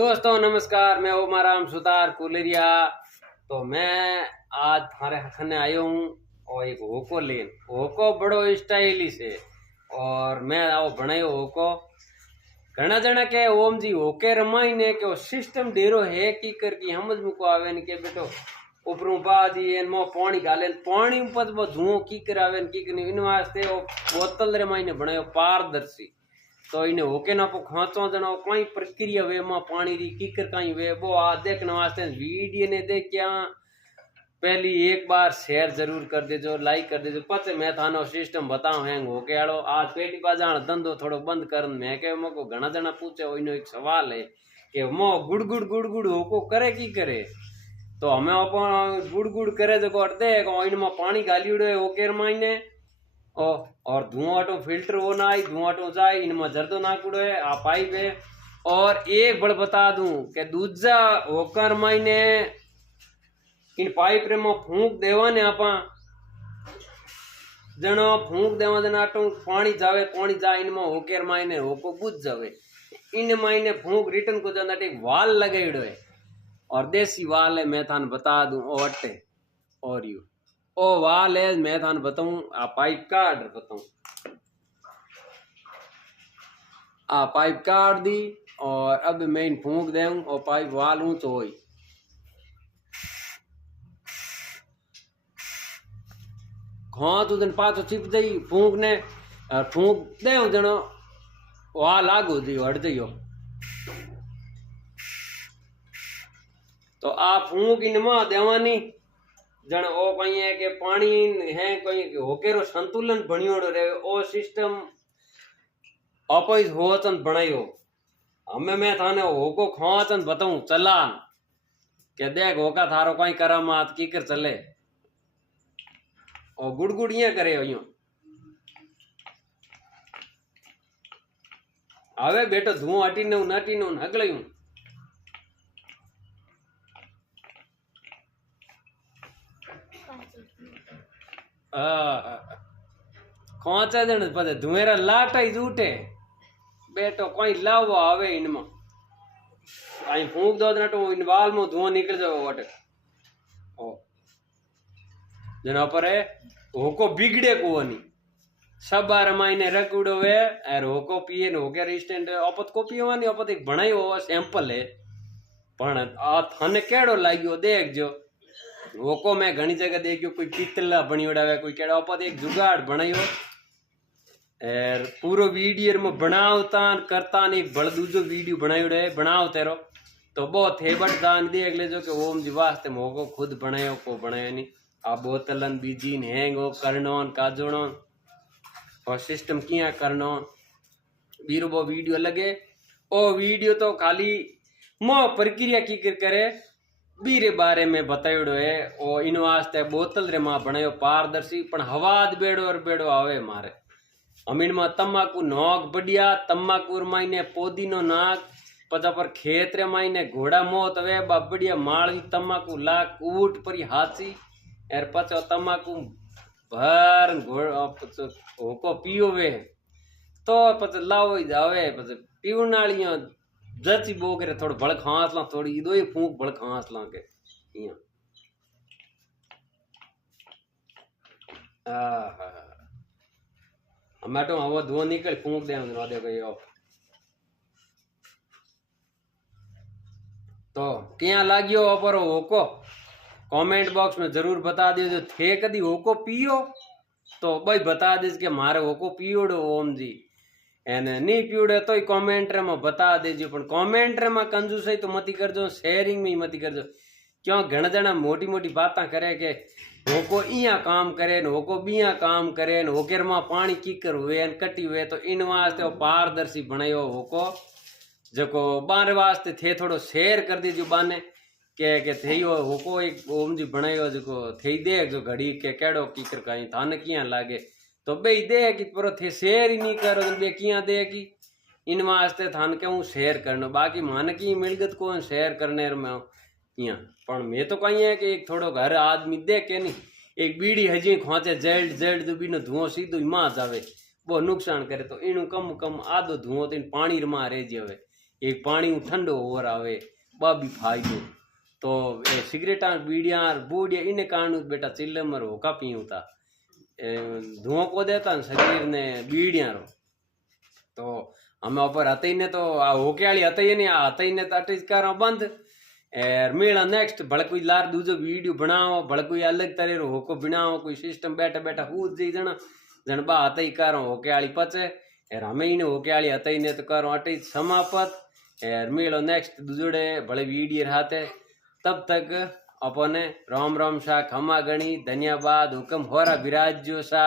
दोस्तों नमस्कार, मैं ओमाराम सुतार कुलेरिया। तो मैं आज थारे खने आयो हूँ और एक होको लेन। होको बड़ो स्टाइलिश है और मैं आओ बनायो होको। घना जना के ओम जी होके रमाई ने के सिस्टम डेरो है की कर की समझ मुको आवे ने के बेटो ऊपरों बादी एन मो पानी गाले पानी ऊपर वो धुओं की करावे की करनी इन वास्ते वो बोतल रमाई ने बनायो पारदर्शी। तो इन्हें होके ना पो खांचो जना कई प्रक्रिया वे मां पानी री कीकर कहीं वे वो आ देखने वास्ते वीडियो ने देख क्या पहली एक बार शेयर जरूर कर देजो, लाइक कर देजो। पचे मैं थानो सिस्टम बताऊं हैंग होके आलो आज पेटी बाजाण धंधो थोड़ो बंद करन मैं के मको घना जना पूछे इनो एक सवाल है कि मो गुड़ होको करे की करे। तो हमें अपन गुड़ करे जो करते इनमा पानी गालियोड़ो है होके मायने और धुआं फिल्टर वो ना आई धुआं जाए इनमें जर्दो नाकुड़ो है आ पाइप है। और एक बड़ बता दूं कि दूजा होकर मायने इन पाइप रे में फूंक देवा ने आपा जनो फूंक देवा जना पानी जाए इनमें होकर मायने होको बुझ जावे इन मायने फूंक रिटर्न को जना एक वाल लगाइड़ो है और देसी वाल है। मैं थान बता दूं ओ अट्टे और यू ओ वाल है। मैं थान बताऊं आ पाइप का ऑर्डर बताऊं आ पाइप काट दी और अब मैं इन फूंक दे और पाइप वाल ऊंचो होई खां तो दिन पाछो चिप दई फूंक ने और फूंक दे जनो वाल आगो दी हट जाइयो। तो आ फूंक इनमा देवानी जन ओ कहीं है कि पानी है कहीं होकेरो संतुलन बनियोड़ो रहे ओ सिस्टम अपोइज होचन बनायो। हमें मैं थाने होको खाचन बताऊं चलान के देख होका थारो कहीं करामात की कर चले और गुड़ ये करे हो यूं आवे बेटो धुआं हटी न हगलयूं खोचा जन पदे धुएरा लाटा ही जूटे बेटो कोई लावो आवे इनमा आई फूंक दो ना तो इन वाल में धुआं निकल जाओ वटे ओ जना पर है होको बिगड़े को नहीं सब बार मायने रखुड़ो है और होको पिए न होके रेस्टेंट अपत को पियोवानी अपत एक बनायो सैंपल है पण आ थाने केड़ो लाग्यो देखजो। होको मैं घनी जगह देखियो कोई पितला बनियोड़ा है कोई केड़ा अपत एक जुगाड़ बनायो और पूरो वीडियो में बनावता करता ने एक बड़ दूजो वीडियो बनायोड़ो है बनाओ तेरो तो बहुत हेबट दान देख लेजो कि ओम जी वास्ते मोको खुद बनायो को बनायो नहीं आ बोतलन बीजीन हैंगो करनोन काजोनो और सिस्टम किया करनो बीरो वो वीडियो लगे ओ वीडियो तो खाली मो प्रक्रिया की करे बीरे बारे में बतायोड़ो है ओ इन वास्ते बोतल रे मां बनायो पारदर्शी पण हवाद बेड़ो और बेड़ो आवे मारे हम इनमें तम्बाकू नोक बढ़िया तम्बाकू मायने पोदीनो नाक पचा पर खेत रे मायने घोड़ा मोत वे बढ़िया माळवी तम्बाकू लाक ऊट पर हाथी एर पचो तम्बाकू भर होको पियो वे तो पच लाओ ही जावे पच पीवन वालियां जची बोगरे थोड़ा बड़ खांस ला थोड़ी दो ही फूंक बड़ खांस ला के इया हमाटो हवा धुआं निकल फूंक दे ना दे गयो तो क्या लागियो पर होको कमेंट बॉक्स में जरूर बता दियो जो थे कदी होको पियो तो भाई बता दीज के मारे होको पियोड़ो ओम जी एने नहीं पियोड़े तो ही कमेंट रे में बता दीजिए पण कमेंट रे में कंजूसई तो मती करजो शेयरिंग में मती करजो क्यों घना जना मोटी मोटी बातें करे के होको इया काम करे न होको बिया काम करे न होकेर में पानी कीकर हुए न कटी हुए तो इन वास्ते पारदर्शी बनायो होको जको बारे वास्ते थे थोड़ो शेयर कर दीजिए बाने के थेयो होको एक ओम जी बनायो जको थई देख जो घड़ी के केड़ो कीकर कहीं थाने किया लागे तो बे दे कि पर थे शेयर ही नहीं करो तो बे किया दे कि इन वास्ते थान के हूँ शेयर करनो बाकी मान की मिलगत को शेयर करने में किया पण मैं तो कहीं है कि एक थोड़ो घर आदमी देख के नहीं एक बीड़ी हजी खोचे जल्द तो बीनो धुआं सीधो मां जावे वो नुकसान करे तो इनू कम आधो धुआं तो पानी रमा रह जावे एक पानी ठंडो हो आवे बा भी फायदो तो ए सिगरेटा बीड़िया बूढ़िया इन कारण बेटा चिल्लमर होका पीऊँ था धुआं को देता न शरीर ने बीड़िया रो तो हमें ऊपर हते ने तो आ होके वाली हते नहीं आ हते ने तो अटैच करा बंद एर मेला नेक्स्ट भले कोई लार दूजो वीडियो बनाओ भले कोई अलग तरह रो होको बनाओ कोई सिस्टम बैठा बैठा हूज जी जण जण बा हते ही करो होके वाली पचे एर हमें इन होके वाली हते ने तो करो अटैच समाप्त एर मेलो नेक्स्ट दूजोड़े भले वीडियो रहते तब तक अपने राम राम शाह खमा गणी धन्यवाद हुक्म होरा विराज जो सा।